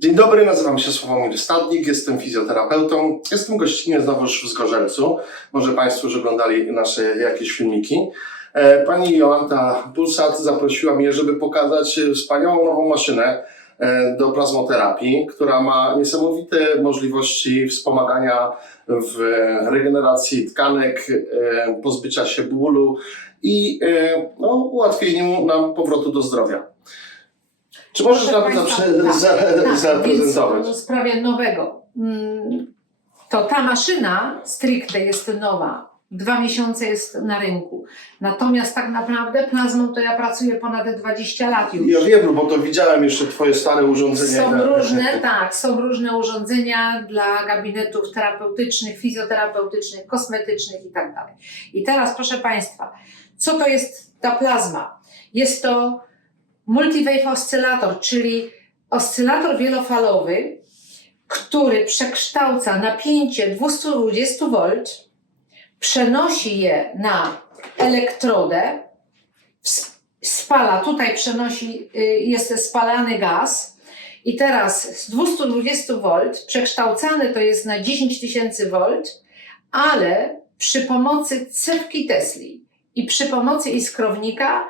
Dzień dobry, nazywam się Sławomir Stadnik, jestem fizjoterapeutą. Jestem gościnnie znowuż w Zgorzelcu. Może Państwo już oglądali nasze jakieś filmiki. E, Pani Jolanta Pulsat zaprosiła mnie, żeby pokazać wspaniałą nową maszynę e, do plazmoterapii, która ma niesamowite możliwości wspomagania w regeneracji tkanek, e, pozbycia się bólu i no, ułatwieniu nam powrotu do zdrowia. Czy możesz nam to tak, tak, zaprezentować? Więc w sprawie nowego. Mm, To ta maszyna stricte jest nowa. Dwa miesiące jest na rynku. Natomiast tak naprawdę plazmą to ja pracuję ponad 20 lat już. Ja wiem, bo to widziałem jeszcze twoje stare urządzenia. Są różne, tak, są różne urządzenia dla gabinetów terapeutycznych, fizjoterapeutycznych, kosmetycznych i tak dalej. I teraz, proszę Państwa, co to jest ta plazma? Jest to multiwave oscylator, czyli oscylator wielofalowy, który przekształca napięcie 220 V, przenosi je na elektrodę, spala, tutaj przenosi, y, jest spalany gaz i teraz z 220 V przekształcany to jest na 10 tysięcy V, ale przy pomocy cewki Tesli i przy pomocy iskrownika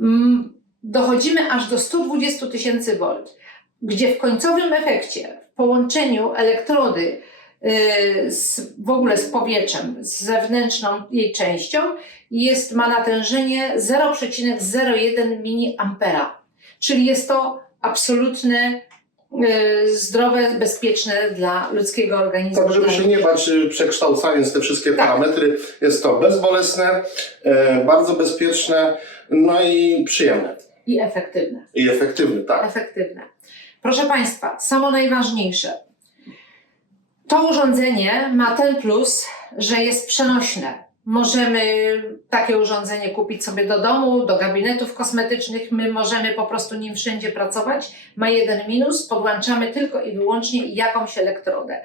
mm, dochodzimy aż do 120 tysięcy V, gdzie w końcowym efekcie, w połączeniu elektrody y, z, w ogóle z powietrzem, z zewnętrzną jej częścią, jest, ma natężenie 0,01 mA. Czyli jest to absolutne, y, zdrowe, bezpieczne dla ludzkiego organizmu. Tak, żeby się nie bać, y, przekształcając te wszystkie Tak. parametry, jest to bezbolesne, bardzo bezpieczne, no i przyjemne. I efektywne. I efektywne, tak. efektywne. Proszę Państwa, samo najważniejsze. To urządzenie ma ten plus, że jest przenośne. Możemy takie urządzenie kupić sobie do domu, do gabinetów kosmetycznych. My możemy po prostu nim wszędzie pracować. Ma jeden minus, podłączamy tylko i wyłącznie jakąś elektrodę.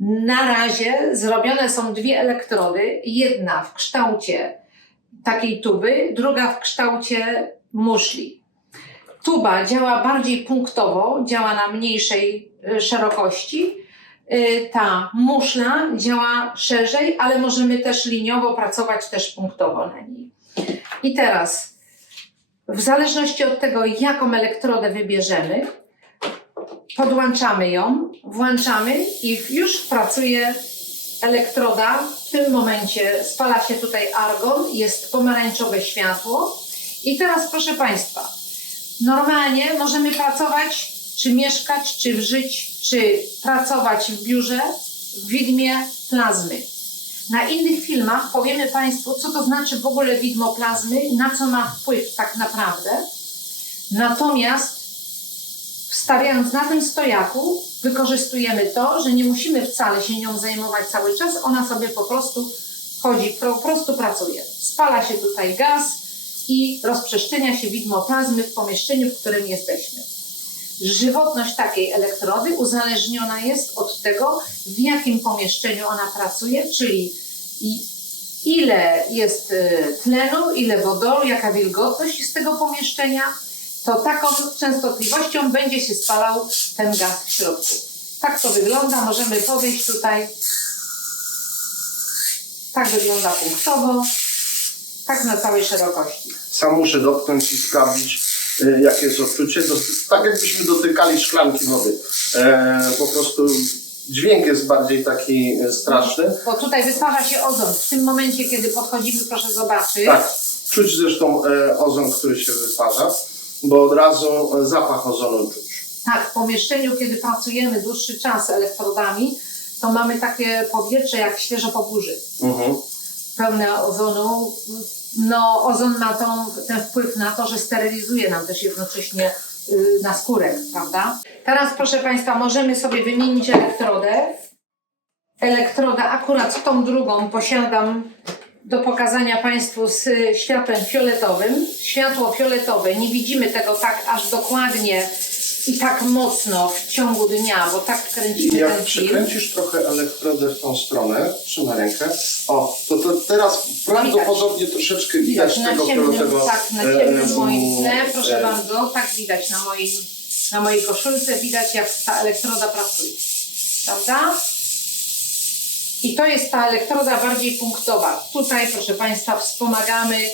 Na razie zrobione są dwie elektrody. Jedna w kształcie takiej tuby, druga w kształcie muszli. Tuba działa bardziej punktowo, działa na mniejszej y, szerokości. Y, Ta muszla działa szerzej, ale możemy też liniowo pracować też punktowo na niej. I teraz, w zależności od tego, jaką elektrodę wybierzemy, podłączamy ją, włączamy i już pracuje elektroda. W tym momencie spala się tutaj argon, jest pomarańczowe światło. I teraz, proszę Państwa, Normalnie możemy pracować, czy mieszkać, czy żyć, czy pracować w biurze w widmie plazmy. Na innych filmach powiemy Państwu, co to znaczy w ogóle widmo plazmy, na co ma wpływ tak naprawdę. Natomiast wstawiając na tym stojaku, wykorzystujemy to, że nie musimy wcale się nią zajmować cały czas, ona sobie po prostu chodzi, po prostu pracuje. Spala się tutaj gaz, i rozprzestrzenia się widmo plazmy w pomieszczeniu, w którym jesteśmy. Żywotność takiej elektrody uzależniona jest od tego, w jakim pomieszczeniu ona pracuje, czyli ile jest y, tlenu, ile wodoru, jaka wilgotność jest tego pomieszczenia, to taką częstotliwością będzie się spalał ten gaz w środku. Tak to wygląda, możemy podejść tutaj. Tak wygląda punktowo, tak na całej szerokości. Sam muszę dotknąć i sprawdzić, e, jakie jest odczucie. Tak jakbyśmy dotykali szklanki wody. E, po prostu dźwięk jest bardziej taki e, straszny. Bo tutaj wytwarza się ozon. W tym momencie, kiedy podchodzimy, proszę zobaczyć. Tak, czuć zresztą e, ozon, który się wytwarza, bo od razu e, zapach ozonu czuć. Tak, w pomieszczeniu, kiedy pracujemy dłuższy czas elektrodami, to mamy takie powietrze jak świeżo po burzy. Mhm. Pełne ozonu. No, ozon ma tą, ten wpływ na to, że sterylizuje nam też jednocześnie y, na skórek, prawda? Teraz, proszę Państwa, możemy sobie wymienić elektrodę. Elektroda, akurat tą drugą posiadam do pokazania Państwu z światłem fioletowym. Światło fioletowe, nie widzimy tego tak aż dokładnie i tak mocno w ciągu dnia, bo tak I kręcimy jak ten film. przekręcisz trochę elektrodę w tą stronę, trzymaj rękę, o, to, to teraz prawdopodobnie troszeczkę widać na tego ciemnym, fioletowego. tak, na e, ciemnym moim tle, proszę e, bardzo, tak widać na moim Na mojej koszulce widać, jak ta elektroda pracuje. Prawda? I to jest ta elektroda bardziej punktowa. Tutaj, proszę Państwa, wspomagamy,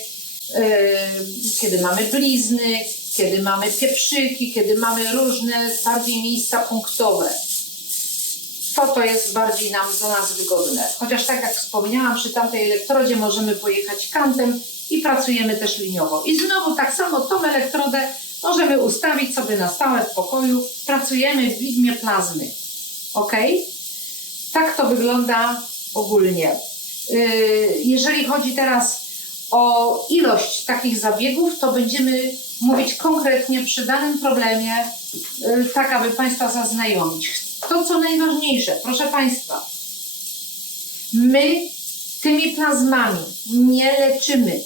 kiedy mamy blizny, kiedy mamy pieprzyki, kiedy mamy różne bardziej miejsca punktowe. To to jest bardziej nam dla nas wygodne. Chociaż tak jak wspomniałam, przy tamtej elektrodzie możemy pojechać kantem i pracujemy też liniowo. I znowu tak samo tą elektrodę możemy ustawić sobie na stałe w pokoju. Pracujemy w widmie plazmy. Ok? Tak to wygląda ogólnie. Yy, Jeżeli chodzi teraz o ilość takich zabiegów, to będziemy mówić konkretnie przy danym problemie, yy, tak aby Państwa zaznajomić. To, co najważniejsze, proszę Państwa, my tymi plazmami nie leczymy.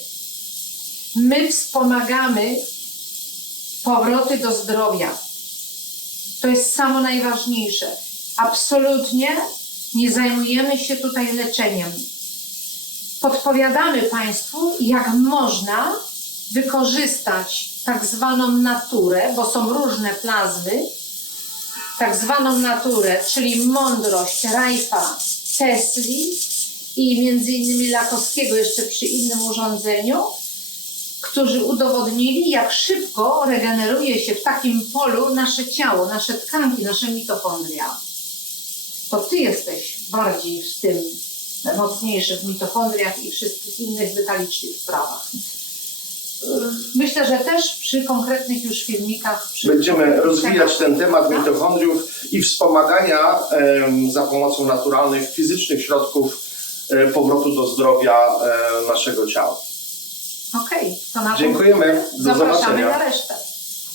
My wspomagamy powroty do zdrowia. To jest samo najważniejsze. Absolutnie nie zajmujemy się tutaj leczeniem. Podpowiadamy Państwu, jak można wykorzystać tak zwaną naturę, bo są różne plazmy, tak zwaną naturę, czyli mądrość Rajfa, Tesli i między innymi Lakowskiego jeszcze przy innym urządzeniu, którzy udowodnili, jak szybko regeneruje się w takim polu nasze ciało, nasze tkanki, nasze mitochondria. To ty jesteś bardziej w tym mocniejszy w mitochondriach i wszystkich innych detalicznych sprawach. Myślę, że też przy konkretnych już filmikach. Będziemy rozwijać ten temat Tak? mitochondriów i wspomagania em, za pomocą naturalnych, fizycznych środków e, powrotu do zdrowia e, naszego ciała. Okej, to na Dziękujemy. Do Zapraszamy zobaczenia. na resztę.